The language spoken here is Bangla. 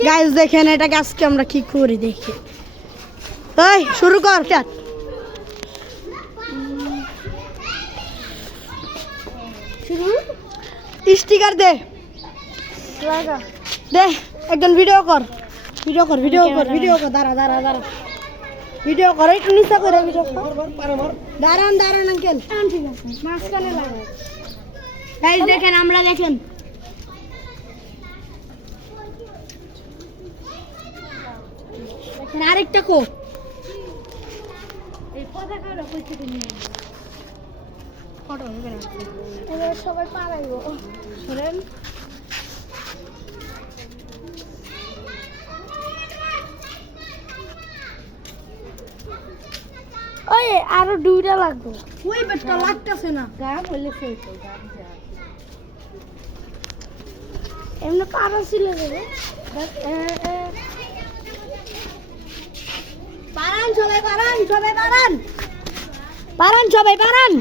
গাইস দেখেন এটাকে আজকে আমরা কি করি দেখি। এই শুরু কর চাট। শুরু স্টিকার দে লাগা দে একজন ভিডিও কর দাঁড়া ভিডিও কর একটু নিচে করে ভিডিও কর দাঁড়ান আঙ্কেল ঠিক আছে মাঝখানে লাগা গাইস দেখেন আমরা দেখেন আরেকটা কো এই পতাকাটা কই থেকে নিয়ে ফটো হবে না এবার সবাই পালাইবো শুনেন ওই আরো দুইটা লাগবে ওই বেটা লাগতেছে না গা বলেছে তো গা এমনি পারা ছিল রে পারান সবাই পারান